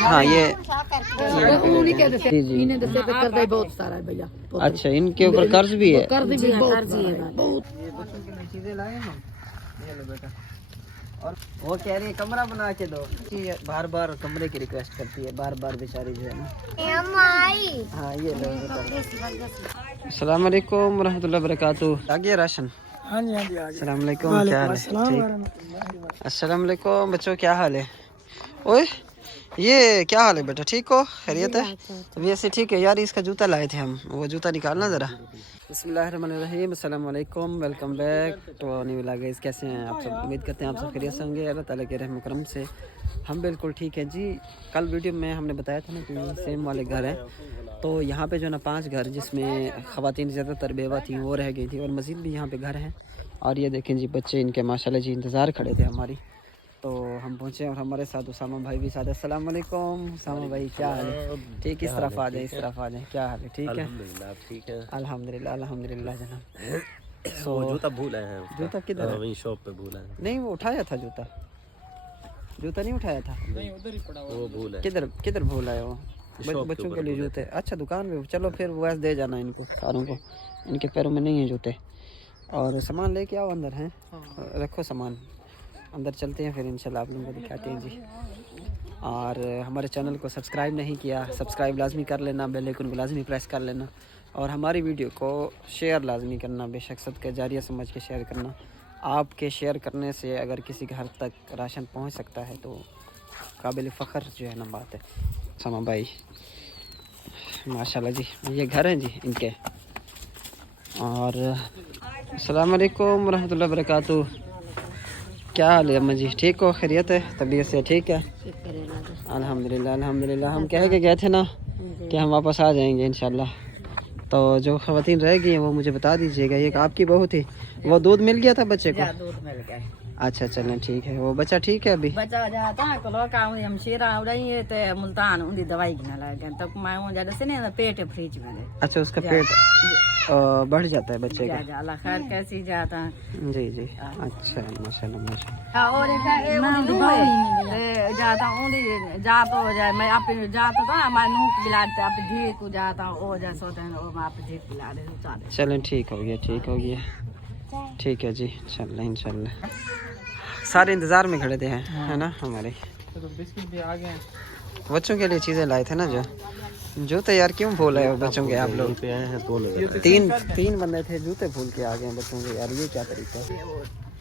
हाँ ये बहुत सारा है भैया। अच्छा, इनके ऊपर कर्ज भी है। कर्ज भी बहुत चीजें लाए हम, ये लो बेटा। और वो कह रही है कमरा बना के दो, बार बार कमरे की रिक्वेस्ट करती है, बार बार बेचारी जो है ना। हाँ ये लो। अस्सलाम वालेकुम रहमतुल्लाहि वबरकातुहू। आ गया राशन? हाँ जी हाँ जी। अस्सलाम वालेकुम, क्या हाल है? अस्सलाम वालेकुम बच्चों, क्या हाल है? ओए ये क्या हाल है बेटा, ठीक हो? खैरियत है? तबीयत से ठीक है? यार इसका जूता लाए थे हम, वो जूता निकालना ज़रा। बिस्मिल्लाहिर्रहमानिर्रहीम, अस्सलाम वालेकुम, welcome back to new vlog. कैसे हैं आप सब? उम्मीद करते हैं आप सब खैरियत से होंगे। अल्लाह ताला के रहम करम से हम बिल्कुल ठीक है जी। कल वीडियो में हमने बताया था ना कि सेम वाले घर हैं, तो यहाँ पे जो ना 5 घर जिसमें ख़वातीन ज़्यादातर बेवा थी वो रह गई थी, और मज़ीद भी यहाँ पे घर हैं। और ये देखें जी बच्चे इनके माशाल्लाह जी इंतज़ार खड़े थे हमारी, तो हम पहुँचे और हमारे साथ उसामा भाई भी साथ। अस्सलाम वालेकुम उसामा भाई, क्या हाल है? ठीक, इस तरफ आ जाए, इस तरफ आ जाए। क्या हाल है? ठीक है अल्हम्दुलिल्लाह, ठीक है अल्हम्दुलिल्लाह अल्हम्दुलिल्लाह जनाब। वो जूता भूला है उसका। जूता किधर है? वहीं शॉप पे भूला है। नहीं वो उठाया था जूता, जूता नहीं उठाया था। नहीं उधर ही पड़ा वो भूला है। किधर किधर भूला है वो? बच्चों के लिए जूते। अच्छा दुकान पे, चलो फिर वो ऐसे दे जाना इनको सारों को, इनके पैरों में नहीं है जूते। और सामान लेके आओ अंदर हैं, रखो सामान अंदर, चलते हैं फिर इंशाल्लाह आप लोगों को दिखाते हैं जी। और हमारे चैनल को सब्सक्राइब नहीं किया, सब्सक्राइब लाजमी कर लेना, बेल आइकन को लाजमी प्रेस कर लेना, और हमारी वीडियो को शेयर लाजमी करना, बेशक सदका जारिया समझ के शेयर करना। आपके शेयर करने से अगर किसी के घर तक राशन पहुंच सकता है तो काबिल फ़ख्र जो है ना बात है। समा भाई माशाल्लाह जी, ये घर हैं जी इनके। और अस्सलाम वालेकुम रहमतुल्लाहि वबरकातुहू। क्या हाल है अम्मा जी, ठीक हो? खैरियत है? तबीयत से ठीक है? अल्हम्दुलिल्लाह अल्हम्दुलिल्लाह। हम कह के गए थे ना कि हम वापस आ जाएंगे इंशाल्लाह, तो जो ख़वातीन रह गई हैं वो मुझे बता दीजिएगा। एक आपकी बहू थी, वो दूध मिल गया था बच्चे को? दूध मिल गया। अच्छा चलें ठीक है। वो बच्चा ठीक है अभी? बच्चा जाता है को काम हम शेरा हो रही है तो मुल्तान उनकी दवाई गिना लगे तब मैं वो ज्यादा से नहीं पेट फ्रिज में। अच्छा उसका पेट बढ़ जाता है बच्चे का? अल्लाह खैर कैसी जाता है जी जी। अच्छा माशाल्लाह माशाल्लाह। और जाता उन्हें जाता हो जाए मैं आप जाता था मैं नूक बिलाते आप धी को जाता ओ जैसा होता है वो आप धी पिला दे। चलें ठीक हो गया, ठीक हो गया, ठीक है जी इंशाल्लाह। सारे इंतज़ार में खड़े थे हैं है ना हमारे। तो बिस्किट भी आ गए, बच्चों के लिए चीज़ें लाए थे ना जो जूते। यार क्यों भूल रहे हो बच्चों के आप लोग? पे आए हैं तो तीन बंदे थे, जूते भूल के आ गए बच्चों के। यार ये क्या तरीका है?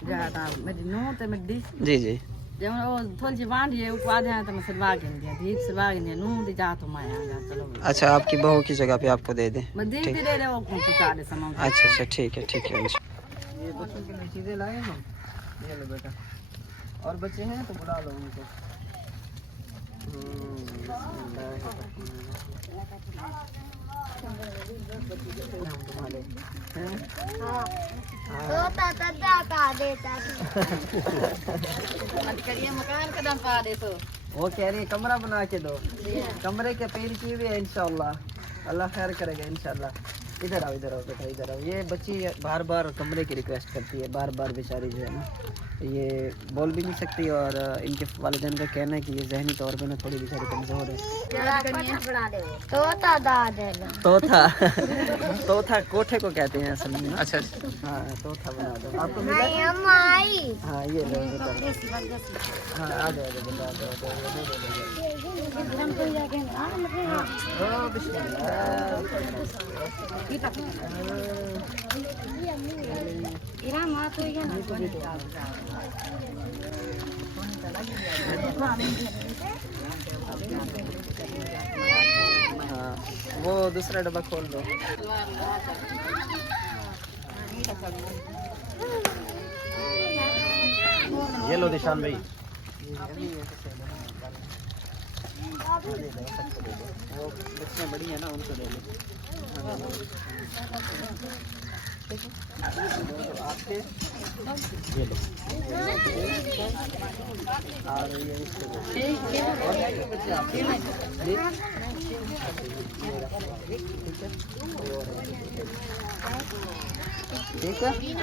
जाता मेरी नूह ते मेरी जी जी। जब वो थोड़ी सी बांध है उपवा दे तो मैं सिलवा के दिया धी सिलवा के दिया नूह दे जा तो मैं आ जा चलो। अच्छा आपकी बहू की जगह पे आपको दे दें? मैं दी भी दे दे वो पहुंचा दे सामान। अच्छा ठीक है ये बच्चों के लिए चीज़ें लाए हम, ये लो बेटा। और बच्चे हैं तो बुला लो उनको। मकान कदम पा दे तो वो कह रही है कमरा बना के दो, कमरे के पेड़ की भी है इंशाल्लाह, अल्लाह खैर करेगा इंशाल्लाह। इधर आओ बेटा, इधर आओ। ये बच्ची बार बार कमरे की रिक्वेस्ट करती है, बार बार बेचारी जो है ना, ये बोल भी नहीं सकती, और इनके वालिदैन का कहना है कि ये जहनी तौर पे ना थोड़ी बेचारी कमज़ोर है। तोता कोठे को कहते हैं असल में। अच्छा हाँ तोता बना दो। आपको मिला? हाँ ये लो हाँ आ जाओ बेटा, हाँ वो दूसरा डब्बा खोल दो। ये लो निशान भाई। वो बच्चियाँ बड़ी हैं ना उनको दे दो। आपके ये लो। और ये इसके बच्चे आपके ठीक है। ये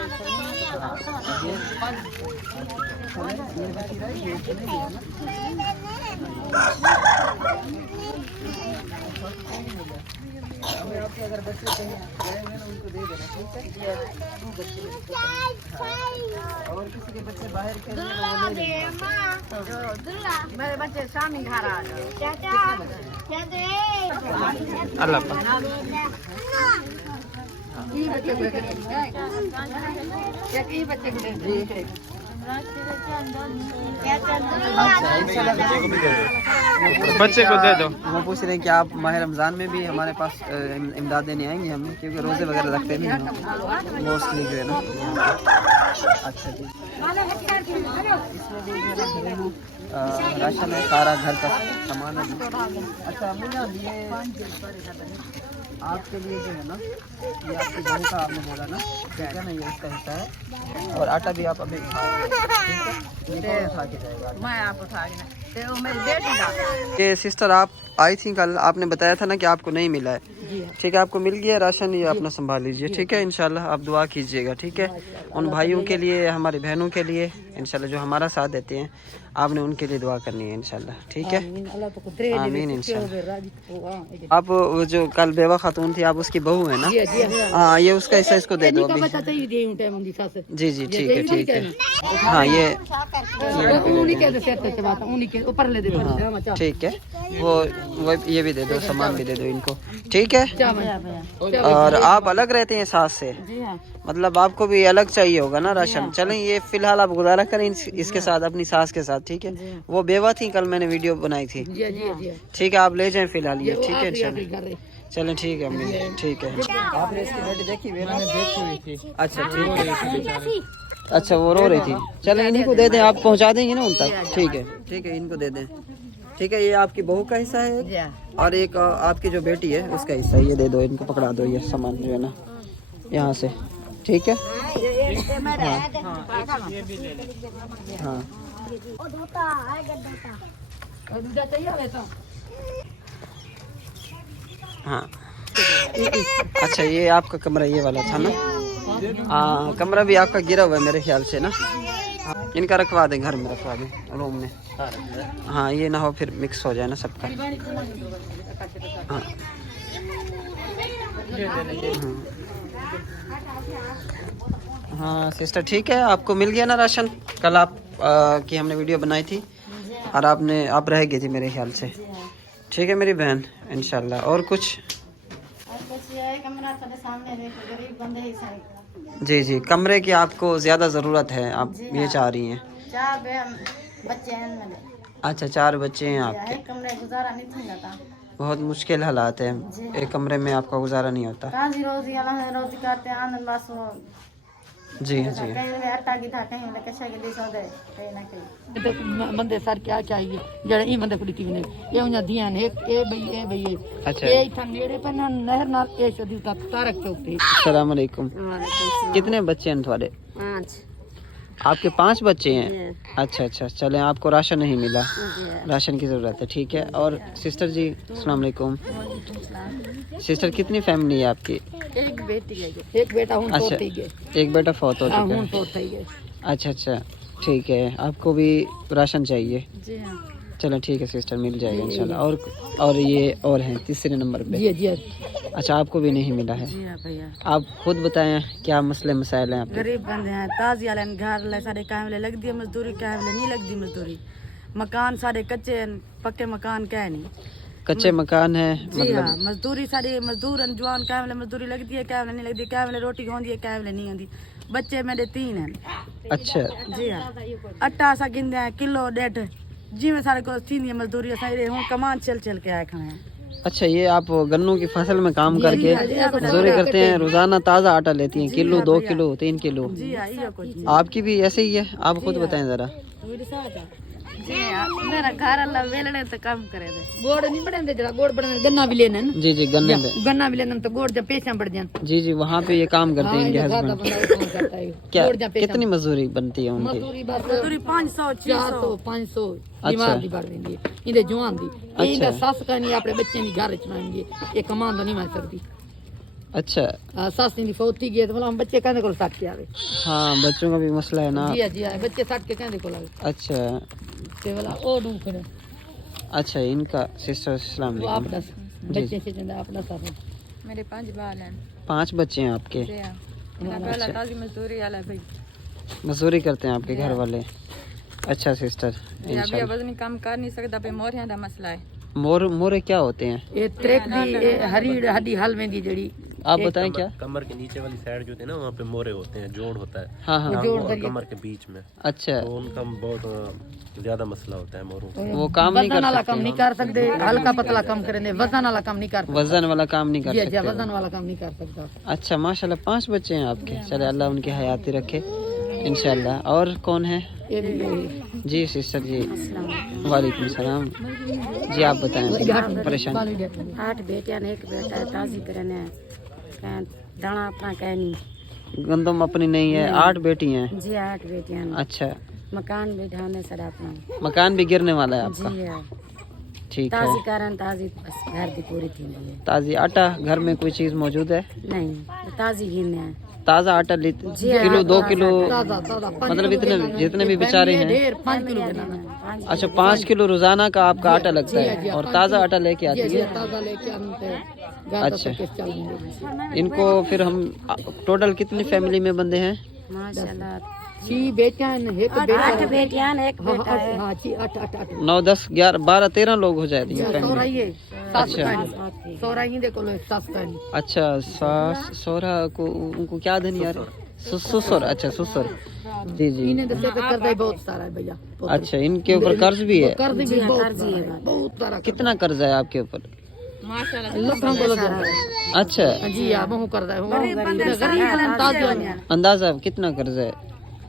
बच्चे कहीं गए हुए ना उनको दे देना, ठीक है? और किसी के बच्चे बाहर खेल रहे हैं वो ले लेना। मेरे बच्चे शामी घर आ अल्लाह पाक। बच्चे को दे दो। वो पूछ रहे हैं कि आप माह रमज़ान में भी हमारे पास इमदाद देने आएंगे हम, क्योंकि रोज़े वगैरह रखते नहीं हैं मोस्टली जो है ना। अच्छा जी, इसमें भी जो है ना घरेलू राशन है, सारा घर का सामान है। अच्छा अम्मी जान, ये आपके लिए जो है ना, ये आपकी बहू का आपने बोला ना, ठीक है ना, ये उसका हिस्सा है। और आटा भी आप अभी खा, ठीक है, ये खा के जाएगा। मैं आपको उठा के वो मेरी बेटी का। ये सिस्टर आप आई थी कल, आपने बताया था ना कि आपको नहीं मिला है, ठीक है? आपको मिल गया राशन, ये अपना संभाल लीजिए, ठीक है? इंशाल्लाह आप दुआ कीजिएगा, ठीक है? उन भाइयों के लिए, हमारी बहनों के लिए इंशाल्लाह जो हमारा साथ देते हैं, आपने उनके लिए दुआ करनी है इंशाल्लाह, ठीक है? आमीन इंशाल्लाह। आप वो जो कल बेवा खातून थी, आप उसकी बहू है ना? हाँ, ये उसका हिस्सा इसको दे दो अभी। जी जी ठीक है, ठीक है। हाँ ये ठीक है, वो ये भी दे दो, सामान भी दे दो इनको, ठीक है? और आप अलग रहते हैं सास से, मतलब आपको भी अलग चाहिए होगा ना राशन। चलें, ये फिलहाल आप गुजारा करें इसके साथ, अपनी सास के साथ, ठीक है? वो बेवा थी, कल मैंने वीडियो बनाई थी, ठीक है? आप ले जाएं फिलहाल ये, ठीक है? इंशाल्लाह चलें, ठीक है अम्मी, ठीक है। आपने इसकी बेटी देखी? मैंने देखी हुई थी। अच्छा ठीक है, अच्छा वो रो रही थी। चलें इन्हीं को दे दें, आप पहुंचा देंगे ना उन तक, ठीक है? ठीक है, इनको दे दें, ठीक है? ये आपकी बहू का हिस्सा है और एक आपकी जो बेटी है उसका हिस्सा, ये दे दो, इनको पकड़ा दो ये सामान जो है ना यहाँ से, ठीक है? हाँ हाँ। अच्छा ये आपका कमरा ये वाला था ना? हाँ, कमरा भी आपका गिरा हुआ है मेरे ख्याल से ना। इनका रखवा दें, घर में रखवा दें, रूम में। हाँ, ये ना हो फिर मिक्स हो जाए ना सबका। हाँ हाँ सिस्टर, ठीक है? आपको मिल गया ना राशन? कल आप की हमने वीडियो बनाई थी और आप रह गई थी मेरे ख्याल से, ठीक है मेरी बहन? इंशाल्लाह। और कुछ? जी जी, कमरे की आपको ज़्यादा ज़रूरत है, आप ये चाह रही हैं? 4 बच्चे हैं। अच्छा 4 बच्चे हैं आपके? कमरे गुजारा नहीं था, बहुत मुश्किल हालात है, एक कमरे में आपका गुजारा नहीं होता। रोजी करते हैं। जी जी बंदे सर क्या चाहिए जड़े ई बंदे कुड़ी नहीं ये उन्हें दिया ने ए भई अच्छा ये इथां नेड़े पर ना नहर नाल ए सदी तक तारक चौक पे। अस्सलाम वालेकुम। कितने बच्चे हैं तुम्हारे? 5। आपके 5 बच्चे हैं? अच्छा अच्छा, चलें आपको राशन नहीं मिला, राशन की ज़रूरत है, ठीक है? और सिस्टर जी अस्सलाम वालेकुम। सिस्टर कितनी फैमिली है आपकी? एक बेटी है, एक बेटा हूं अच्छा, फौत गए। एक बेटा फौत हो चुका हूं है। फौत गए। अच्छा अच्छा ठीक है, आपको भी राशन चाहिए? जी हां। चलो ठीक है सिस्टर, मिल जाएगा इंशाल्लाह। और ये और हैं तीसरे नंबर पे? जी जी। अच्छा आपको भी नहीं मिला है? जी हां भैया। आप खुद बताएं क्या मसले मसाइल हैं आपके? गरीब बंदे हैं, ताजी वाले घर ले सारे कामले लग दी मजदूरी, कामले नहीं लगदी मजदूरी। मकान सारे कच्चे हैं, पक्के मकान क्या नहीं, कच्चे मकान है जी मतलब? हाँ, मजदूरी सारी मजदूर जवान कामले मजदूरी लगती है, कामले नहीं लगती, कामले रोटी होती है, कामले नहीं होती। बच्चे मेरे 3 हैं। अच्छा जी हाँ, आटा सा गिनते हैं किलो 1.5 जिमें सारे को थी मजदूरी सारे हूँ कमान चल चल के आए खड़े हैं। अच्छा, ये आप गन्नों की फसल में काम करके मजदूरी करते हैं, रोजाना ताज़ा आटा लेती हैं, किलो 2 किलो 3 किलो? जी हाँ, ये कुछ आपकी भी ऐसे ही है? आप खुद बताएं जरा। जी हाँ, मेरा घर अल्लाह वेलने तो काम करे दे। गोड़ नहीं बढ़ाते जरा, गोड़ बढ़ाने गन्ना भी लेना ना। जी जी, गन्ने पे? गन्ना भी लेना तो गोड़ जब पैसा बढ़ जाए। जी जी, वहाँ पे ये काम करते हैं इनके हस्बैंड। क्या कितनी मजदूरी बनती है उनकी? मजदूरी 500 600 500 बीमार दी बढ़ रही है इधर जवान दी। इनका सस का नहीं अपने बच्चे दी घर चलाएंगे, ये कमान तो नहीं मैं सकती। अच्छा, सस दी फौती गई तो बोला हम बच्चे कहने को सट के आवे। हाँ, बच्चों का भी मसला है ना। जी जी, बच्चे सट के कहने को लगे। अच्छा ते वाला ओ डू फिर अच्छा, इनका सिस्टर अस्सलाम वो आप वालेकुम। दस बच्चे से जिंदा अपना सब मेरे 5 बाल हैं। 5 बच्चे हैं आपके? पहला ताजी मजदूरी वाला भाई, मजदूरी करते हैं आपके घर वाले? अच्छा सिस्टर, अभी वजन कम कर नहीं सकता पे मोरियां दा मसला है। मोरे क्या होते हैं? ये ट्रैक दी हरी हड्डी हल में दी जड़ी आप बताएं क्या? कमर के नीचे वाली साइड जो है ना वहाँ पे मोरे होते हैं, जोड़ होता है। हाँ हाँ, और कमर के बीच में। अच्छा, तो उनका बहुत ज्यादा मसला होता है मोरों का। वो काम नहीं वजन वाला कर काम नहीं कर सकते, हल्का पतला काम करेंगे, वजन वाला काम नहीं कर सकते। वजन वाला काम नहीं कर जी सकते? वजन वाला काम नहीं कर सकता। अच्छा माशाल्लाह, 5 बच्चे हैं आपके। चले अल्लाह उनकी हयाती रखे इंशाल्लाह। और कौन है? ये भी जी सिस्टर जी, वालेकुम सलाम जी। आप बताएं परेशान। 8 बेटियां ने 1 बेटा है, ताजी करने दाना अपना कहनी। गंदम अपनी नहीं है, 8 बेटी हैं? जी 8 बेटियां ने। अच्छा, मकान भी ढाने सड़ा अपना। मकान भी गिरने वाला है आपका? जी है, ठीक है। ताजी कारण ताजी घर की पूरी थी है। ताजी आटा घर में कोई चीज मौजूद है? नहीं ताजी गिरने है। ताज़ा आटा किलो 2 किलो मतलब इतने जितने भी बेचारे हैं? 5 किलो बनाना। अच्छा, 5 किलो रोजाना का आपका आटा लगता है और ताज़ा आटा लेके आती है? ताजा लेके आते हैं। अच्छा, इनको फिर हम टोटल कितनी फैमिली में बंदे हैं? माशाल्लाह 6 बेटियां हैं, 1 बेटा 8 बेटियां ने 1 बेटा है। हाँ जी 8 9 10 11 12 13 लोग हो जाती है सौरा फैमिली। ये अच्छा सौरा ही देखो लो सास का नहीं। अच्छा, सास सौरा को उनको क्या देनी यार? ससुर। अच्छा ससुर, जी जी। इन्हें तो कर्जा ही बहुत सारा है भैया। अच्छा, इनके ऊपर कर्ज भी है? कर्ज भी बहुत सारा। कितना कर्ज है आपके ऊपर? लाखों को लगा है। अच्छा जी आप हूँ कर्जा है, गरीब ताजा अंदाजा कितना कर्ज है?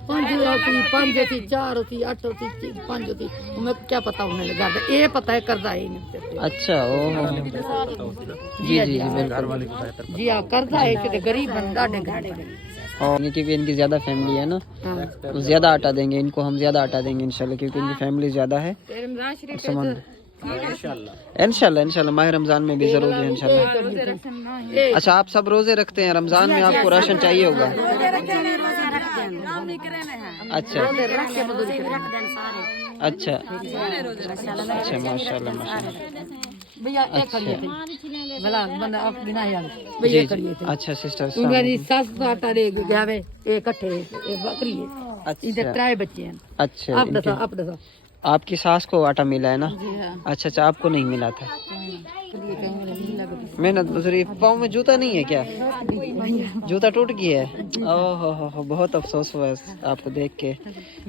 5 होती 5 होती 4 होती 8 होती 5 होती, मैं क्या पता उन्हें लगा ये पता है कर्जा है इन्हें। अच्छा, ओहो, जी जी जी बिल्कुल। जी हाँ कर्जा है कि गरीब बंदा डेंगे। और क्योंकि इनकी ज़्यादा फैमिली है ना, तो ज़्यादा आटा देंगे इनको, हम ज़्यादा आटा देंगे इंशाल्लाह, क्योंकि इनकी फैमिली ज़्यादा है। इंशाल्लाह माह रमज़ान में भी ज़रूर है इंशाल्लाह। अच्छा, आप सब रोज़े रखते हैं? रमज़ान में आपको राशन चाहिए होगा? अच्छा अच्छा अच्छा, माशाल्लाह माशाल्लाह। भैया एक करिए थे भला बंदा आप बिना यार जी भैया जी। करिए थे। अच्छा सिस्टर, उनकी सास तो आटा दे गयावे एक इकट्ठे एक बकरी है। अच्छा इधर 3 बच्चे हैं। अच्छा, आप दसा आपकी सास को आटा मिला है ना? अच्छा अच्छा, आपको नहीं मिला था? मेहनत मजदूरी। पाँव में जूता नहीं है क्या? जूता टूट गया है? ओहो हो, बहुत अफसोस हुआ आपको देख के।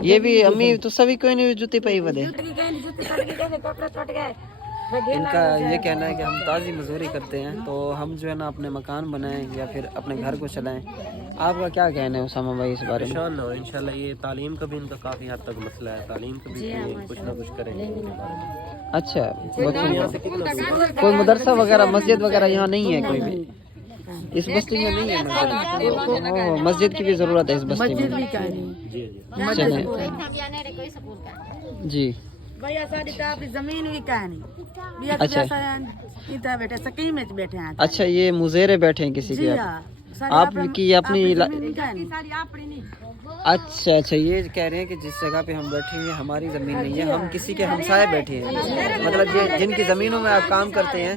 ये भी अम्मी तो सभी कोई नहीं जूती पाई बदे। इनका ये कहना है कि हम ताज़ी मजदूरी करते हैं तो हम जो है ना अपने मकान बनाएं या फिर अपने घर को चलाएं। आपका क्या कहना है उसामा भाई इस बारे में? इंशाल्लाह ये तालीम का भी इनका काफी हद तक मसला है, तालीम का भी कुछ ना कुछ करेंगे। अच्छा, कोई मदरसा वगैरह मस्जिद वगैरह यहाँ नहीं है कोई भी? इस बस्ती में नहीं है मस्जिद? ओह, मस्जिद की भी जरूरत है इस बस्ती में। जी भैया साडी तो अपनी जमीन भी कहानी। अच्छा इधर बैठे सकीम में बैठे हैं। अच्छा, ये मुजेरे बैठे हैं किसी के? आपकी अपनी अच्छा अच्छा, ये कह रहे हैं कि जिस जगह पे हम बैठे हैं हमारी ज़मीन नहीं है, हम किसी के हमसाए बैठे हैं। मतलब जिनकी ज़मीनों में आप काम करते हैं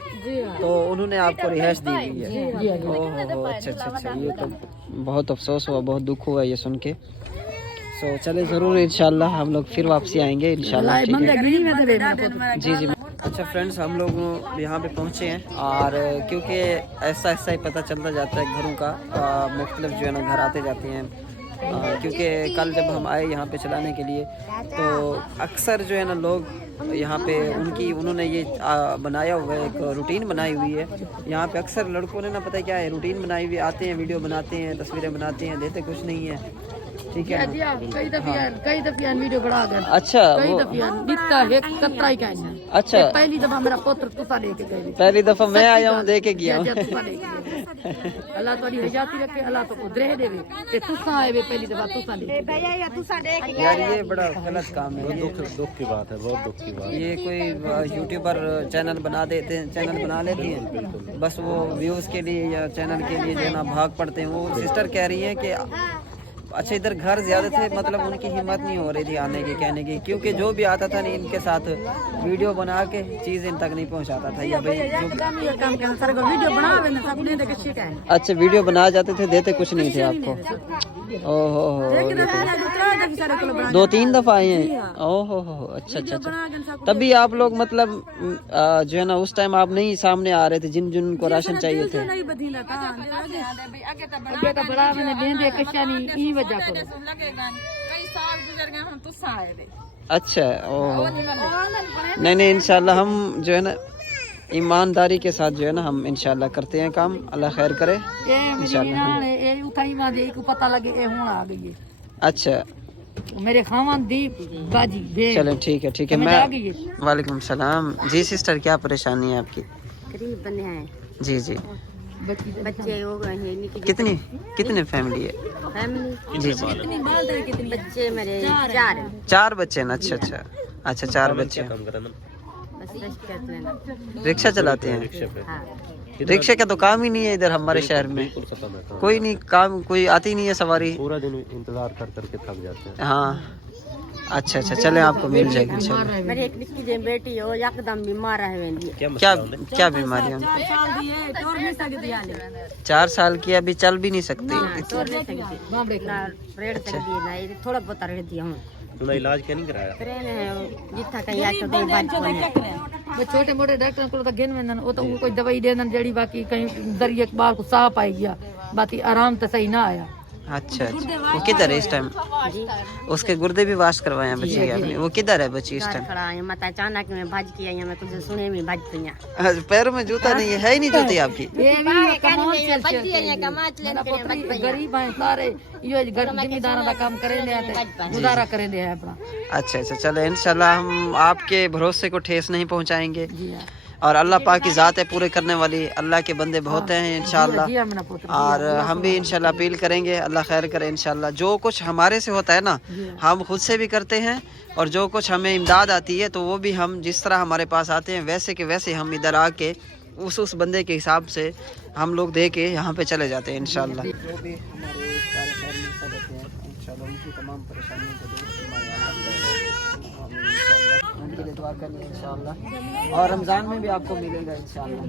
तो उन्होंने आपको रिहाइश दी हुई है। ओहो, अच्छा अच्छा अच्छा, ये तो बहुत अफसोस हुआ, बहुत दुख हुआ ये सुन के। तो चले ज़रूर इंशाल्लाह हम लोग फिर वापसी आएंगे इंशाल्लाह। जी जी। अच्छा फ्रेंड्स, हम लोग यहाँ पे पहुँचे हैं और क्योंकि ऐसा ऐसा ही पता चलता जाता है घरों का, मुख्तलिफ जो है ना घर आते जाते हैं। क्योंकि कल जब हम आए यहाँ पे चलाने के लिए तो अक्सर जो है ना लोग यहाँ पे उन्होंने ये बनाया हुआ है, एक रूटीन बनाई हुई है। यहाँ पे अक्सर लड़कों ने ना पता क्या है रूटीन बनाई हुई, आते हैं वीडियो बनाते हैं, तस्वीरें बनाते हैं, देते कुछ नहीं है। ठीक है, कई दफियान वीडियो बना गए। अच्छा, कई दफियान दिखता है कतरा ही कहना। अच्छा, पहली दफा मेरा पुत्र तुसा लेके गए। पहली दफा मैं आया हूँ, देके गया हूँ। अल्लाह तुम्हारी हयाती रखे, अल्लाह तो कुदरे देवे ते तुसा आए वे पहली दफा तुसा लेके। यार ये बड़ा गलत काम है, दुख की बात है, बहुत दुख की बात। ये कोई यूट्यूबर चैनल बना लेते हैं, बस वो व्यूज़ के लिए या चैनल के लिए जो है ना भाग पड़ते हैं। वो सिस्टर कह रही है कि अच्छा इधर घर ज्यादा थे, मतलब उनकी हिम्मत नहीं हो रही थी आने की, कहने की, क्योंकि जो भी आता था नहीं इनके साथ वीडियो बना के चीज इन तक नहीं पहुंचाता था। ये भाई अच्छा वीडियो बना जाते थे, देते कुछ नहीं थे आपको। ओहो 2-3 दफा आए हैं। ओहो हो अच्छा अच्छा अच्छा। तभी आप लोग मतलब जो है ना उस टाइम आप नहीं सामने आ रहे थे जिन जिन को राशन चाहिए थे। अच्छा ओह नहीं नहीं, इंशाल्लाह हम जो है ना ईमानदारी के साथ जो है ना हम इंशाल्लाह करते हैं काम, अल्लाह खैर करे इंशाल्लाह। अच्छा मेरे खावन दीप बाजी चलो ठीक है मैं। वालेकुम सलाम जी सिस्टर, क्या परेशानी है आपकी? गरीब बने हैं जी जी। बच्चे हो गए हैं। कितने फैमिली है? फैमिली जी जी बच्चे मेरे 4 बच्चे ना। अच्छा अच्छा अच्छा 4 बच्चे। रिक्शा चलाते हैं? हाँ रिक्शे का तो काम ही नहीं है इधर हमारे शहर में, कोई नहीं काम, कोई आती नहीं है सवारी, पूरा दिन इंतजार कर करके थक जाते हैं। हाँ अच्छा अच्छा चले आपको मिल जाएगी इंशाल्लाह। मेरी एक निक्की जी बेटी हो एकदम बीमार है। क्या बीमारी है? 4 साल की, अभी चल भी नहीं सकती। थोड़ा बहुत रेड़ दिया हूँ। तूने इलाज क्या नहीं कराया? जितना कहीं आके छोटे मोटे डॉक्टर को तो गिन वेंदन, वो तो कोई दवाई देंदन जड़ी, बाकी कहीं दरिया बाल को साफ आई गया, बाकी आराम तो सही ना आया। अच्छा अच्छा वो किधर है इस टाइम? उसके गुर्दे भी वाश करवाए हैं बच्ची के आपने? वो किधर है बच्ची इस टाइम? खड़ा है मत अचानक में भाज किया मैं कुछ सुने में भाज पिया। पैरों में जूता नहीं है ही नहीं जूती आपकी? गरीब है सारे, ये जिम्मेदारों का काम करेंगे, गुजारा करेंगे अपना। अच्छा अच्छा चलो इंशाल्लाह हम आपके भरोसे को ठेस नहीं पहुंचाएंगे, और अल्लाह पाक की ज़ात है पूरे करने वाली, अल्लाह के बंदे बहुत हैं इंशाल्लाह। और हम भी इंशाल्लाह अपील करेंगे, अल्लाह खैर करे इंशाल्लाह। जो कुछ हमारे से होता है ना हम खुद से भी करते हैं, और जो कुछ हमें इमदाद आती है तो वो भी हम जिस तरह हमारे पास आते हैं वैसे के वैसे हम इधर आके उस बंदे के हिसाब से हम लोग दे के यहाँ पे चले जाते हैं इंशाल्लाह। जो भी हमारे उनकी तमाम परेशानियों को उनके लिए दुआ करनी है इंशाल्लाह, और रमज़ान में भी आपको मिलेगा इंशाल्लाह।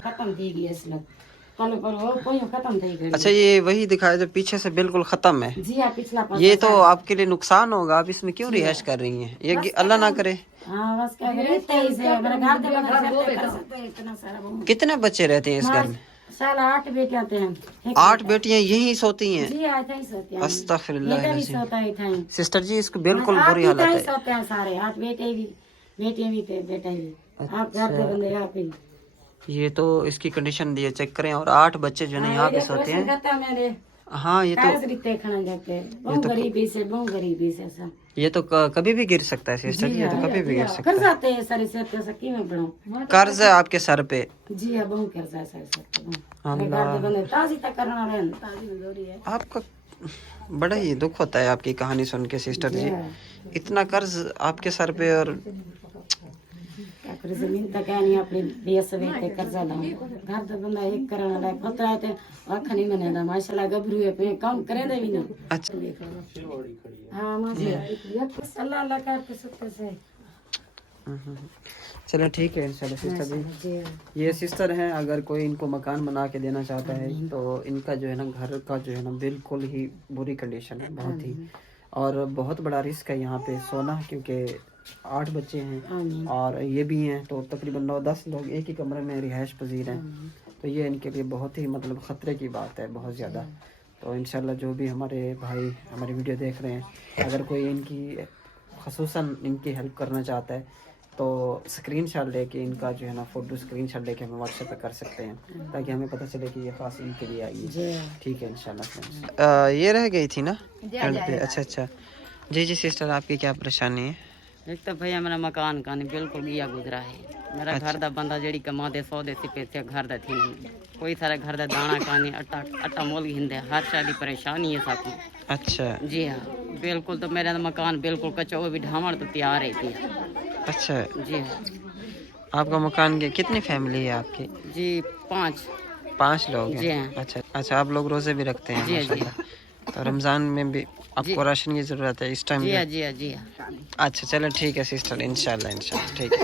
खत्म थी गई इसमें खत्म थी गई। अच्छा ये वही दिखाया जो पीछे से बिल्कुल खत्म है? जी हाँ पिछला ये तो आपके लिए नुकसान होगा, आप इसमें क्यों रिहाइश कर रही हैं? ये अल्लाह ना करे। हाँ बस क्या करें, इतना सारा। कितने बच्चे रहते हैं इस घर में? साला 8 बेटे आते हैं। 8 बेटियां यही सोती हैं? जी हाँ यही सोते हैं। अस्तगफिरुल्लाह। सिस्टर जी इसको बिल्कुल बुरी हालत है। सोते हैं सारे 8 बेटे भी, बेटे भी थे, बेटा भी। आप घर के बंदे आप ही। ये तो इसकी कंडीशन दिए चेक करें, और 8 बच्चे जो है यहाँ पे सोते हैं। हाँ ये तो गरीबी से बहुत गरीबी से सब। ये तो कभी भी गिर सकता है सिस्टर, ये तो कभी भी गिर सकता कर जाते हैं सारे से सकी में बढ़ो। कर्ज है आपके सर पे? जी हाँ बहुत कर्जा है सर। आपका बड़ा ही दुख होता है आपकी कहानी सुन के सिस्टर जी, इतना कर्ज आपके सर पे। और जमीन तक है नहीं अपनी बेस में कर्जा लाऊं, घर तो बंदा एक करने वाला पता है तो आँख नहीं मने ना माशाल्लाह गबरू है पे काम करे दे भी ना। अच्छा हाँ माशाल्लाह अल्लाह अल्लाह का शुक्र से। चलो ठीक है इंशाल्लाह सिस्टर जी। ये सिस्टर हैं, अगर कोई इनको मकान बना के देना चाहता है तो इनका जो है ना घर का जो है ना बिल्कुल ही बुरी कंडीशन है, बहुत ही, और बहुत बड़ा रिस्क है यहाँ पे सोना, क्योंकि 8 बच्चे हैं और ये भी हैं, तो तकरीबन 9-10 लोग एक ही कमरे में रिहाइश पजीर हैं। तो ये इनके लिए बहुत ही मतलब ख़तरे की बात है, बहुत ज़्यादा। तो इंशाल्लाह जो भी हमारे भाई हमारी वीडियो देख रहे हैं, अगर कोई इनकी ख़ुसूसन इनकी हेल्प करना चाहता है तो स्क्रीनशॉट लेके इनका जो है ना फ़ोटो स्क्रीनशॉट लेके हमें व्हाट्सएप पे कर सकते हैं, ताकि हमें पता चले कि ये खास इनके लिए आई है। ठीक है इंशाल्लाह। ये रह गई थी ना एंड पे? अच्छा अच्छा जी जी सिस्टर आपकी क्या परेशानी है? एक तो भैया मेरा मकान का नहीं बिल्कुल गया गुजरा है। मेरा घर दा बंदा जेड़ी कमा दे 100 देसी पैसे घर दा थी नहीं, कोई सारा घर दा दाना कानी आटा मोल हिंदे, हर शादी परेशानी है साथ में। अच्छा जी हाँ बिल्कुल, तो मेरा मकान बिल्कुल कच्चा, वो भी ढामण तो तैयार है थी। अच्छा, जी हाँ आपका मकान के कितनी फैमिली है आपकी? जी 5 लोग जी हैं। हाँ। अच्छा अच्छा, आप लोग रोजे भी रखते हैं? जी हाँ, जी माशाल्लाह। तो रमजान में भी आपको राशन की जरूरत है इस टाइम? जी हाँ जी हाँ जी हाँ। अच्छा चलो ठीक है सिस्टर, इंशाल्लाह इंशाल्लाह ठीक है।